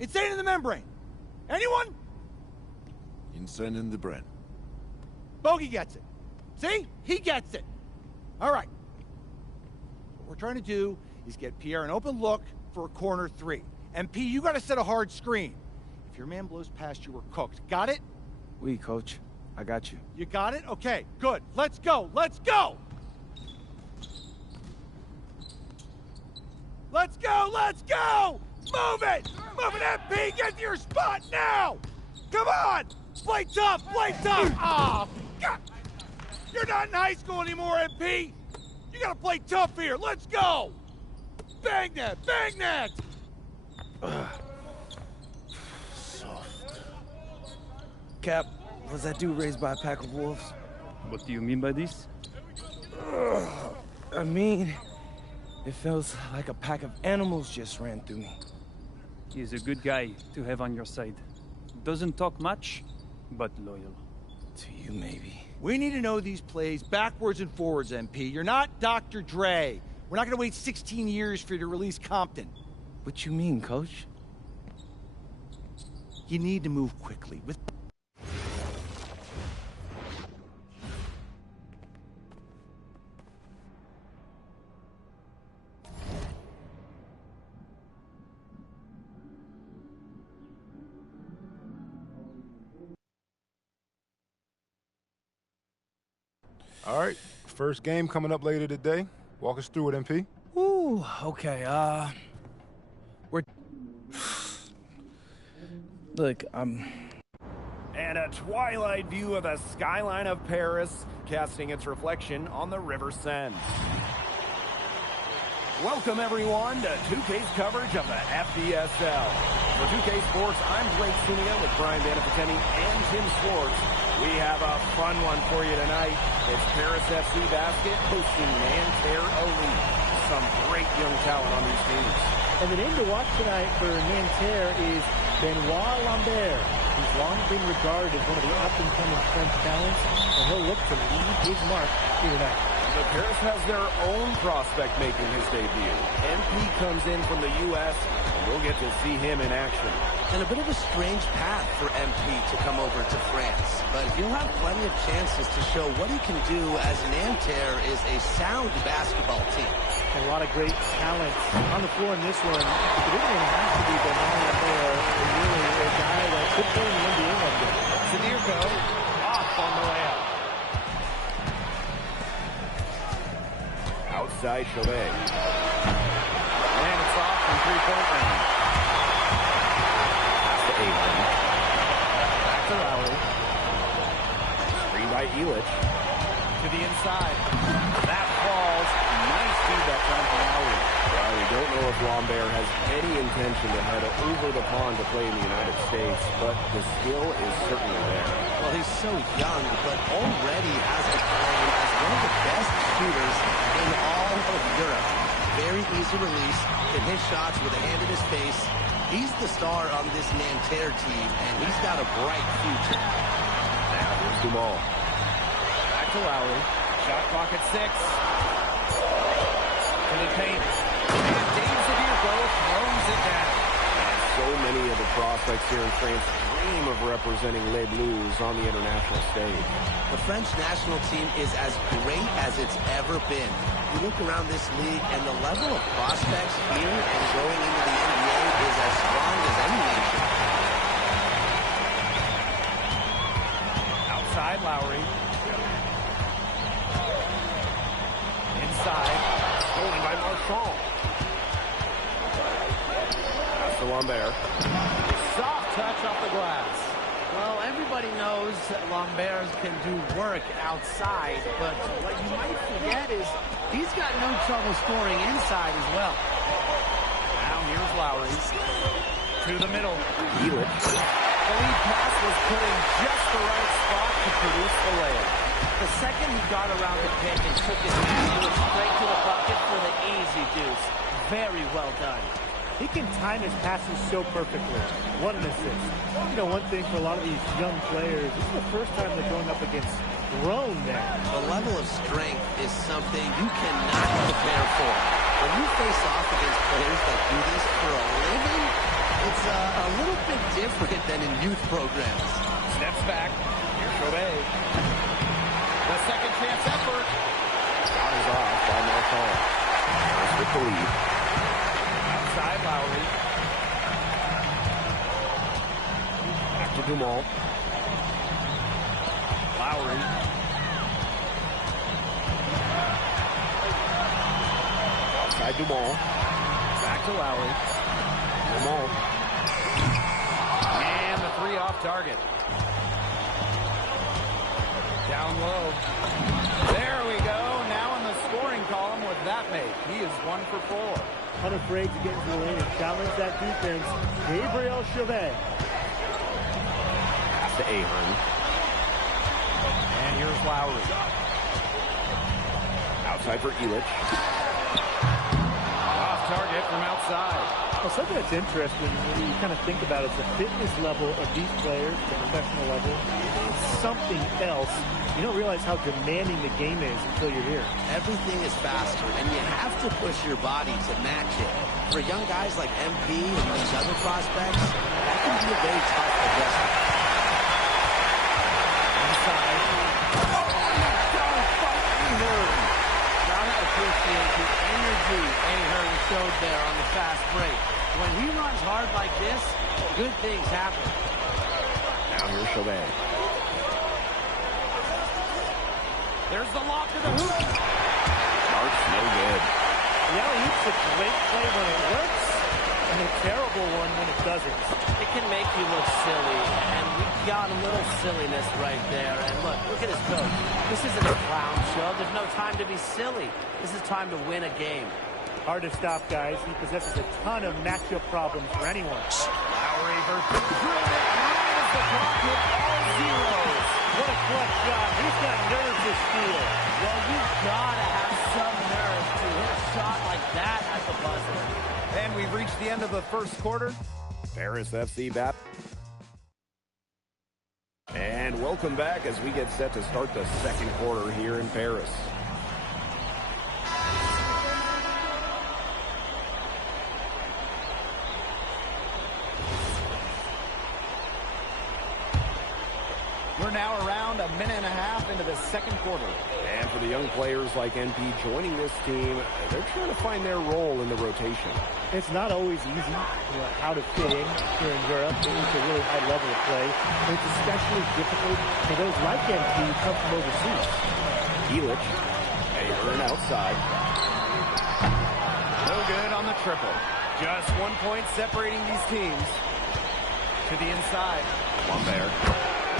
Insane in the membrane. Anyone? Insane in the brain. Bogey gets it. See? He gets it. All right. What we're trying to do is get Pierre an open look for a corner 3. MP, you gotta set a hard screen. If your man blows past you, we're cooked. Got it? Oui, coach. I got you. You got it? Okay, good. Let's go! Let's go! Let's go! Let's go! Move it! Move it, MP! Get to your spot now! Come on! Play tough! Play tough! Ah, God! You're not in high school anymore, MP! You gotta play tough here! Let's go! Bang that! Bang that! Soft. Cap, was that dude raised by a pack of wolves? What do you mean by this? I mean, it feels like a pack of animals just ran through me. He's a good guy to have on your side. Doesn't talk much, but loyal. To you, maybe. We need to know these plays backwards and forwards, MP. You're not Dr. Dre. We're not gonna wait 16 years for you to release Compton. What you mean, coach? You need to move quickly with... All right, first game coming up later today. Walk us through it, MP. Ooh, okay, we're... Look, And a twilight view of the skyline of Paris, casting its reflection on the River Seine. Welcome, everyone, to 2K's coverage of the FDSL. For 2K Sports, I'm Blake Sunia with Brian Banapateni and Tim Swartz. We have a fun one for you tonight. It's Paris FC Basket hosting Nanterre Elite. Some great young talent on these teams. And the name to watch tonight for Nanterre is Benoit Lambert. He's long been regarded as one of the up-and-coming French talents, and he'll look to leave his mark here tonight. But Paris has their own prospect making his debut. MP comes in from the U.S., and we'll get to see him in action. And a bit of a strange path for MP to come over to France, but he'll have plenty of chances to show what he can do as Nanterre is a sound basketball team. And a lot of great talent on the floor in this one. It doesn't even have to be Benoit Lambert, really a guy that could play in the NBA one day. Sadirko off on the way out. Outside Chauvet. And it's off from three-point range. Pass to Aiden. Back to Lowry. Screen by Illich. To the inside. That falls. Nice feed that time from Lowry. Well, we don't know if Lambert has any intention to head over the pond to play in the United States, but the skill is certainly there. Well, he's so young, but already has a claim as one of the best shooters in all of Europe. Very easy release, can hit shots with a hand in his face. He's the star on this Nanterre team, and he's got a bright future. Now here's Dumal. Back to Lowry. Shot clock at 6. To the paint. And Dave Sadirko throws it down. And so many of the prospects here in France dream of representing Les Bleus on the international stage. The French national team is as great as it's ever been. You look around this league, and the level of prospects here and going into the NBA is as strong as any nation. Outside Lowry. Inside. Stolen by Marchand. Pass to Lambert. Soft touch off the glass. Well, everybody knows that Lambert can do work outside, but what you might forget is he's got no trouble scoring inside as well. Now here's Lowry. To the middle. Illich. The lead pass was put in just the right spot to produce the layup. The second he got around the pick and took his man, he was straight to the bucket for the easy deuce. Very well done. He can time his passes so perfectly. What an assist. You know, one thing for a lot of these young players, this is the first time they're going up against grown men. The level of strength is something you cannot prepare for. When you face off against players that do this for a living, it's a bit different than in youth programs. Steps back. Here's Chauvet. The second chance effort. Shot is off by Marshall. Harris with the lead. Outside Lowry. Back to Dumont. Lowry. Outside Dumont. Back to Lowry. Dumont. And the three off target. Down low. There we go. Now in the scoring column with that make. He is 1 for 4. Unafraid to get into the lane and challenge that defense. Gabriel Chauvet. Pass to Ahern. And here's Lowry. Outside for Illich. Off target from outside. Well, something that's interesting when you kind of think about it is the fitness level of these players, the professional level, is something else. You don't realize how demanding the game is until you're here. Everything is faster, and you have to push your body to match it. For young guys like MP and these other prospects, that can be a very tough adjustment. Inside. Gotta appreciate the energy Ahern showed there on the fast break. When he runs hard like this, good things happen. Now here's Chauvet. There's the lob to the hoop. Mark's no good. The alley-oop's a great play when it works, and a terrible one when it doesn't. It can make you look silly, and we got a little silliness right there. And look at his coach. This isn't a clown show. There's no time to be silly. This is time to win a game. Hard to stop, guys. He possesses a ton of matchup problems for anyone. Lowry versus Drummond. As the clock hit all zeros. What a clutch shot. He's got nerves to steal. Well, you've got to have some nerve to hit a shot like that at the buzzer. And we've reached the end of the first quarter. Paris FC back. And welcome back as we get set to start the second quarter here in Paris. We're now around a minute and a half into the second quarter. And for the young players like NP joining this team, they're trying to find their role in the rotation. It's not always easy how to fit in here in Europe. It needs a really high level of play. And it's especially difficult for those like NP who come from overseas. Illich, Ahern outside. No good on the triple. Just 1 point separating these teams. To the inside. Lambert.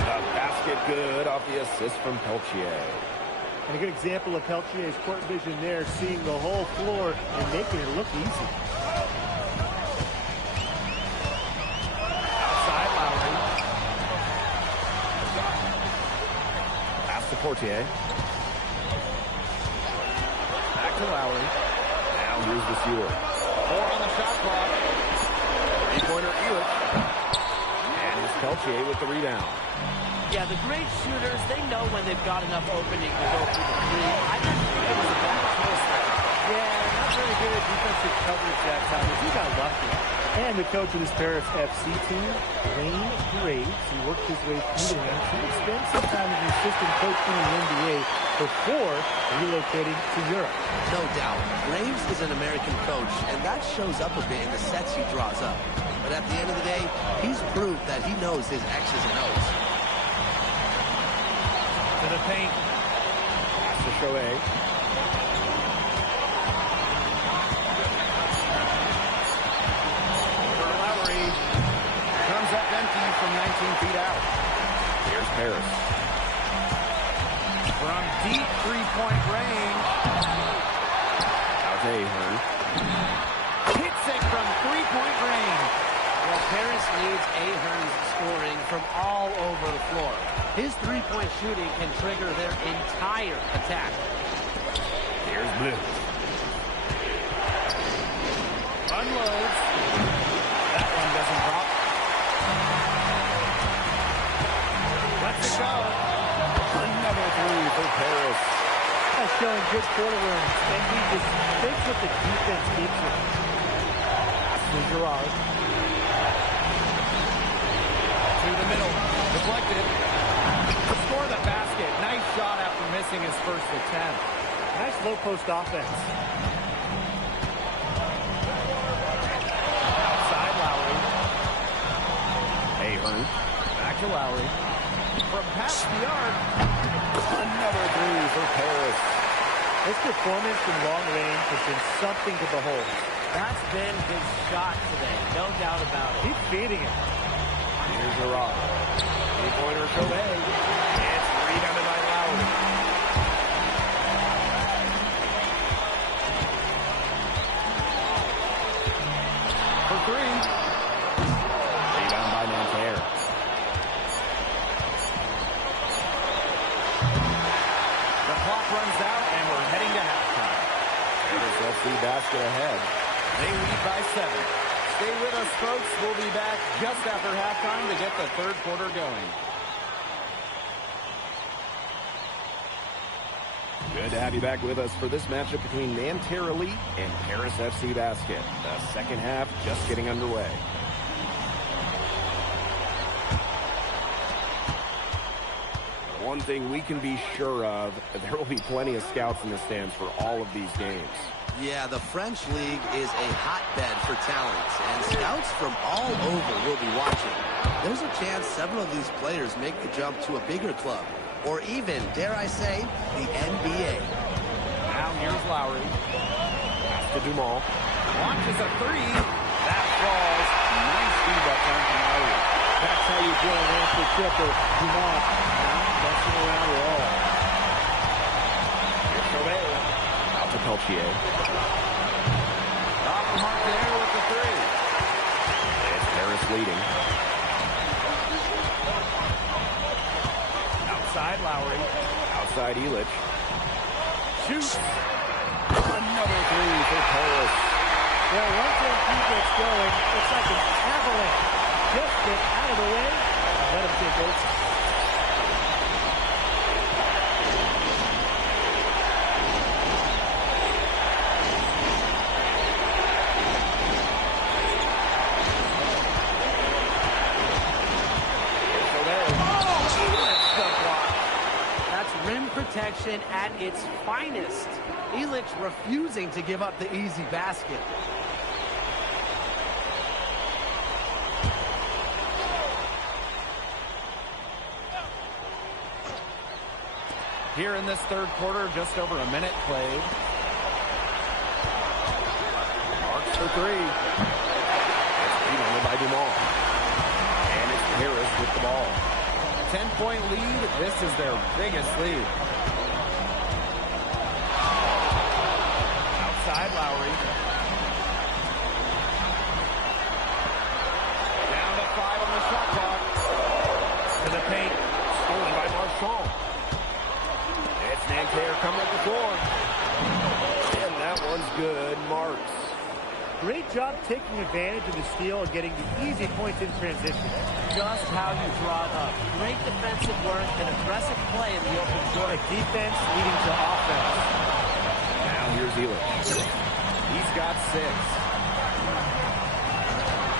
The basket good off the assist from Peltier. And a good example of Peltier's court vision there, seeing the whole floor and making it look easy. Outside Lowry. Pass to Portier. Back to Lowry. Now here's the Sewer. 4 on the shot clock. Three-pointer Illich. And it's Peltier with the rebound. Yeah, the great shooters, they know when they've got enough opening to go through the three. I didn't think it was a bad choice there. Yeah, not very good defensive coverage that time, but he got lucky. And the coach of this Paris FC team, Wayne Graves, he worked his way through the ranks. He would spend some time as an assistant coach in the NBA before relocating to Europe. No doubt, Graves is an American coach, and that shows up a bit in the sets he draws up. But at the end of the day, he's proved that he knows his X's and O's. To the paint. Pass to Chauvet. For Lowry. Comes up empty from 19 feet out. Here's Paris. From deep three-point range. Out to Ahern. Hits it from three-point range. Well, Paris needs Ahern's scoring from all over the floor. His three-point shooting can trigger their entire attack. Here's Blue. Unloads. That one doesn't drop. Lets it go. Another three for Paris. That's showing good quarter runs, and he just fits what the defense gives him. Pass to Gerard. middle. Deflected. To score the basket. Nice shot after missing his first attempt. Nice low post offense. Outside Lowry. Ahern. Back to Lowry. From past the arc. Another three for Paris. His performance from long range has been something to behold. That's been his shot today, no doubt about it. Keep feeding it. Here's a rock. Three-pointer Chauvet. It's rebounded by Lowry. For three. Rebound by Nanterre. The clock runs out, and we're heading to halftime. Paris FC basket ahead. They lead by 7. Stay with us, folks. We'll be back just after halftime to get the third quarter going. Good to have you back with us for this matchup between Nanterre Elite and Paris FC Basket. The second half just getting underway. One thing we can be sure of, there will be plenty of scouts in the stands for all of these games. Yeah, the French League is a hotbed for talent, and scouts from all over will be watching. There's a chance several of these players make the jump to a bigger club, or even, dare I say, the NBA. Now here's Lowry. Pass to Dumont. Launches a three. That falls. Nice feedback time from Lowry. That's how you do an answer triple. Dumont not messing around at all. Here's Chauvet. Out to Peltier. Off the mark there with the three. It's Paris leading. Outside Lowry. Outside Illich. Shoots. Another three for Paris. Well, once that three gets going, it's like an avalanche. Just get out of the way and let him take over. Protection at its finest. Illich refusing to give up the easy basket. Here in this third quarter, just over a minute played. Marks for three. It's rebounded by Dumont. And it's Paris with the ball. 10-point lead. This is their biggest lead. Outside Lowry. Down to 5 on the shot clock. To the paint. Stolen by Marchand. It's Nanterre coming up the floor. And that one's good. Marks. Great job taking advantage of the steal and getting the easy points in transition. Just how you draw it up. Great defensive work and aggressive play in the open court. Defense leading to offense. Now here's Illich. He's got 6.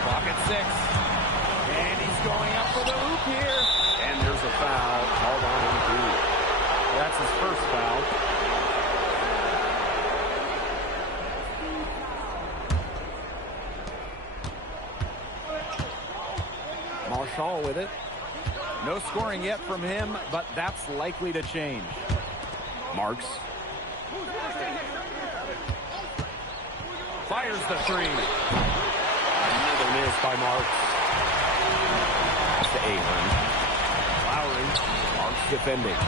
Clock at 6. And he's going up for the hoop here. And there's a foul called on him too. That's his first foul. Marchand with it. No scoring yet from him, but that's likely to change. Marks. Fires the three. Another miss by Marks. That's to Ahern. Lowry. Marks defending.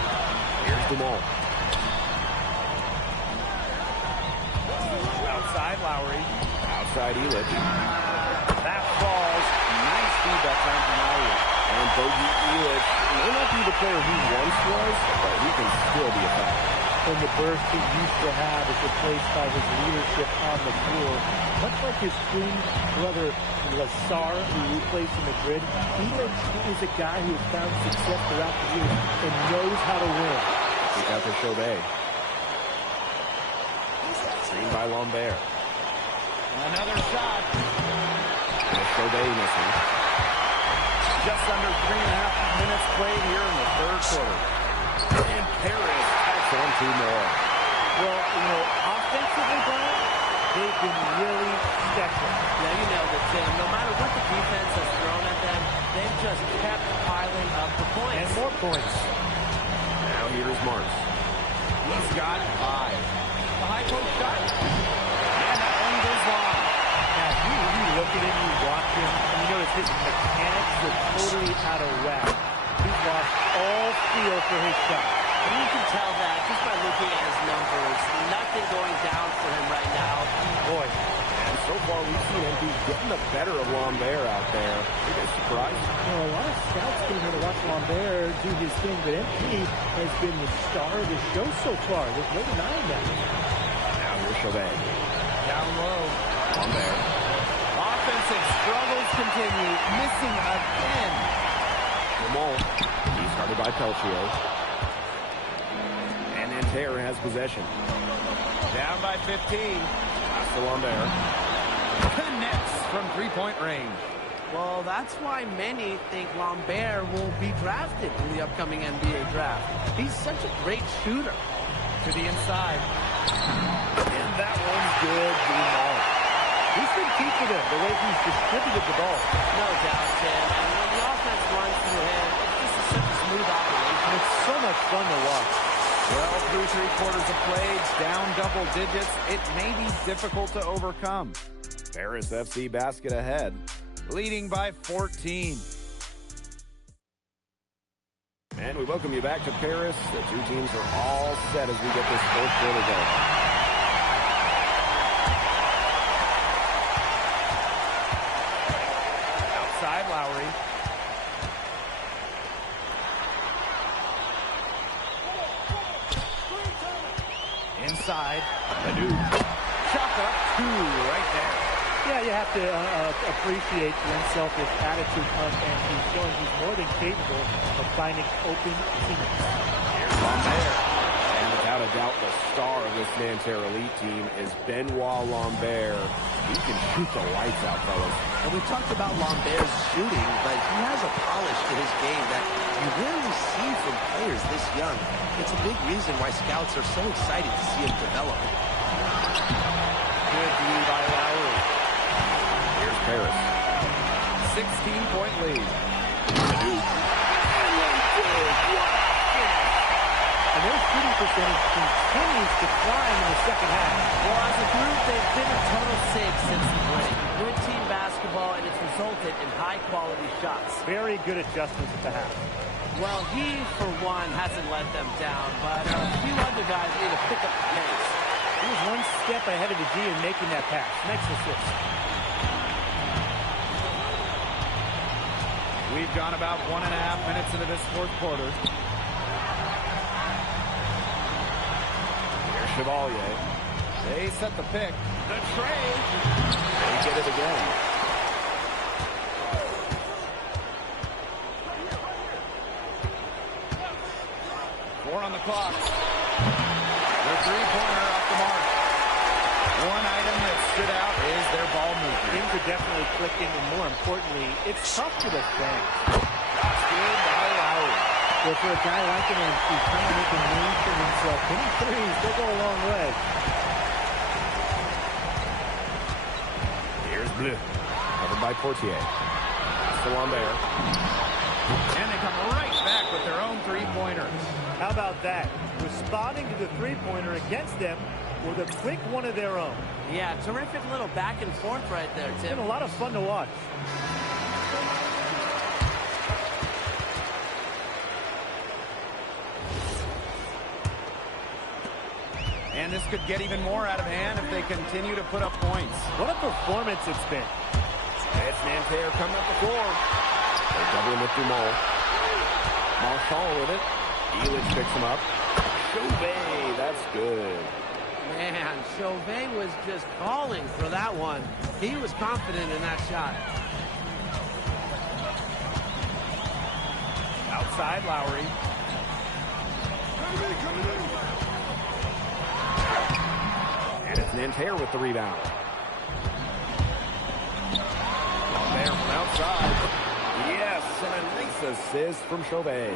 Here's Dumont. Outside Lowry. Outside Illich. That falls. Nice feedback time from Lowry. And Bogey Illich may not be the player he once was, but he can still be effective. And the burst he used to have is replaced by his leadership on the floor. Much like his twin brother, Lassar, who replaced in Madrid, Illich is a guy who has found success throughout the years and knows how to win. Kick out to Chauvet. Screen by Lambert. Another shot. And Chauvet missing. Just under 3.5 minutes played here in the third quarter. And Paris tacks on 2 more. Well, you know, offensively, Brian, they've been really special. Yeah, you nailed it, Tim. No matter what the defense has thrown at them, they've just kept piling up the points. And more points. Now here's Marks. He's got 5. The high post shot. And that one goes long. Now, if you look at him, you watch him, and you notice his mechanics are totally out of whack. He's lost all feel for his shot. And you can tell that just by looking at his numbers. Nothing going down for him right now. Boy. And so far, we've seen him getting the better of Lambert out there. Are you surprised? You know, a lot of scouts came here to watch Lambert do his thing, but MP has been the star of the show so far. There's no denying that. Now here's Chauvet. Down low. Lambert. Offensive struggles continue. Missing again. Jamal. He's guarded by Peltier. And Nanterre has possession. Down by 15. Pass to Lambert. Connects from three-point range. Well, that's why many think Lambert will be drafted in the upcoming NBA draft. He's such a great shooter. To the inside. And that one's good. Jamal. He's been key for them, the way he's distributed the ball. No doubt, Tim. And when the offense runs through him, it's just such a smooth operation. And it's so much fun to watch. Well, through 3 quarters of play, down double digits. It may be difficult to overcome. Paris FC basket ahead. Leading by 14. And we welcome you back to Paris. The 2 teams are all set as we get this fourth quarter going. Outside, Lowry. Inside. Adu. Chuck up 2 right there. Yeah, you have to appreciate the unselfish attitude of and he's showing he's more than capable of finding open teammates. Here's Lambert. And without a doubt, the star of this Nanterre Elite team is Benoit Lambert. He can shoot the lights out, fellas. And we talked about Lambert's shooting, but he has a polish to his game that you rarely see from players this young. It's a big reason why scouts are so excited to see him develop. Good D by Lowry. Here's Paris. 16-point lead. And their shooting percentage continues to climb in the second half. Well, as a group, they've been a total 6 since the break. Good team basketball, and it's resulted in high-quality shots. Very good adjustments at the half. Well, he, for one, hasn't let them down, but a few other guys need to pick up the pace. He was one step ahead of the G in making that pass. Next assist. We've gone about 1.5 minutes into this fourth quarter. Here's Chevalier. They set the pick. The trade. They get it again. On the clock. Their three-pointer off the mark. One item that stood out is their ball movement. Things are definitely clicking, and more importantly, it's tough to defend. That's good by Lowry. Well, for a guy like him, he's trying to make a name for himself. Hitting threes, they'll go a long way. Here's Bleu. Covered by Portier. Pass to Lambert. And they come right back with their own three-pointer. How about that? Responding to the three-pointer against them with a quick one of their own. Yeah, terrific little back and forth right there, It's Tim. been a lot of fun to watch. And this could get even more out of hand if they continue to put up points. What a performance it's been. It's Nanterre coming up the floor. They're doubling with Dumont. Marchand with it. Elitch picks him up. Chauvet, that's good. Man, Chauvet was just calling for that one. He was confident in that shot. Outside, Lowry. And it's Nanterre with the rebound. There from outside. Yes, pass and a nice assist from Chauvet.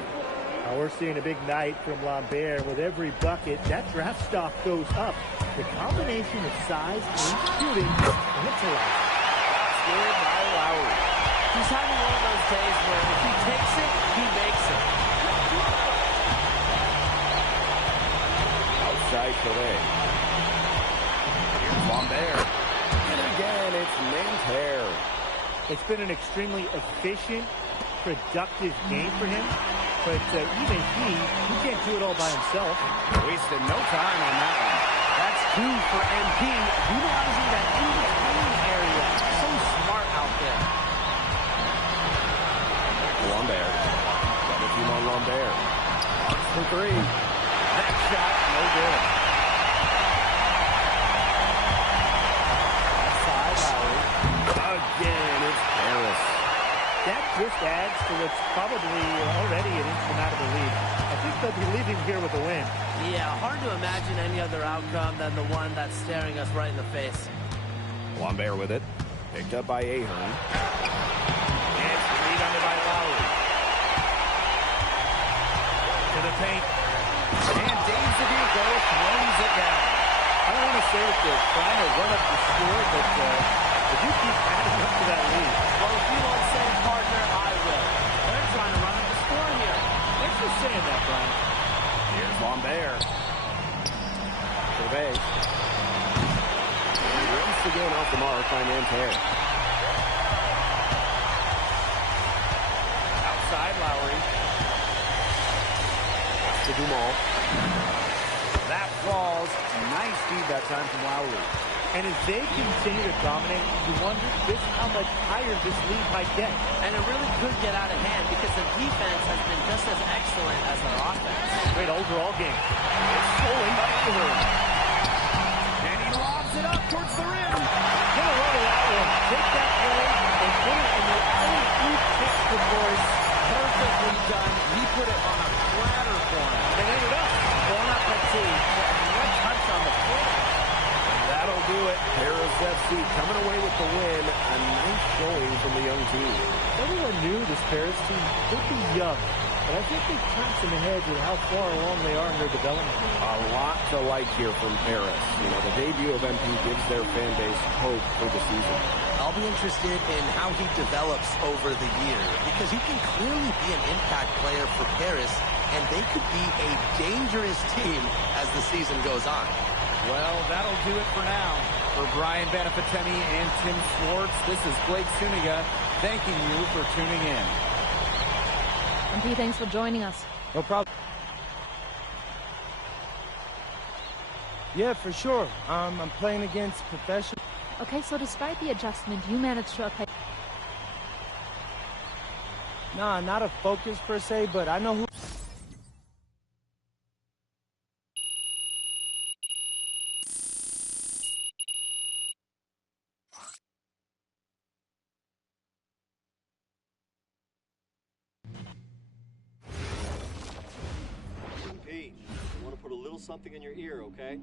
We're seeing a big night from Lambert. With every bucket, that draft stock goes up. The combination of size and shooting, and it's a lot. Scored by Lowry. He's having one of those days where if he takes it, he makes it. Outside Chauvet. Here's Lambert. And again, it's Nanterre. It's been an extremely efficient, productive game for him. But even he can't do it all by himself. Wasted no time on that one. That's two for MP, utilizing that in-between area. So smart out there. Lambert. Double team on Lambert. Arcs for three. That shot, no good. Outside Lowry. Again, it's Harris. That just adds to what's probably already an insurmountable lead. I think they'll be leaving here with a win. Yeah, hard to imagine any other outcome than the one that's staring us right in the face. Lambert with it. Picked up by Ahern. It's rebounded by Lowry. To the paint. And Dave Zabico throws it down. I don't want to say that they're trying to run up the score, but if you keep adding up to that lead. Well, if you won't say partner, I will. They're trying to run up the score here. Thanks for saying that, Brian. Here's Lambert. Chauvet. And once again off the mark by Nanterre. Outside Lowry. To Dumas. That falls. Nice feed that time from Lowry. And as they continue to dominate, you wonder just how much higher this lead might get. And it really could get out of hand because the defense has been just as excellent as their offense. Great overall game. It's stolen by Ahern. And he lobs it up towards the rim. Get a load of that one. Take that play and put it in the alley-oop kick to Royce. Perfectly done. He put it on a platter for him. And ended up. Bon appetit. One touch on the play. That'll do it. Paris FC coming away with the win. A nice showing from the young team. Everyone knew this Paris team could be young, but I think they've turned some ahead with how far along they are in their development. A lot to like here from Paris. You know, the debut of MP gives their fan base hope for the season. I'll be interested in how he develops over the year because he can clearly be an impact player for Paris, and they could be a dangerous team as the season goes on. Well, that'll do it for now. For Brian Banafitemi and Tim Schwartz, this is Blake Suniga thanking you for tuning in. MP, thanks for joining us. No problem. Yeah, for sure. I'm playing against professional. Okay, so despite the adjustment, you managed to okay. Nah, not a focus per se, but I know who. Pete, I want to put a little something in your ear, okay?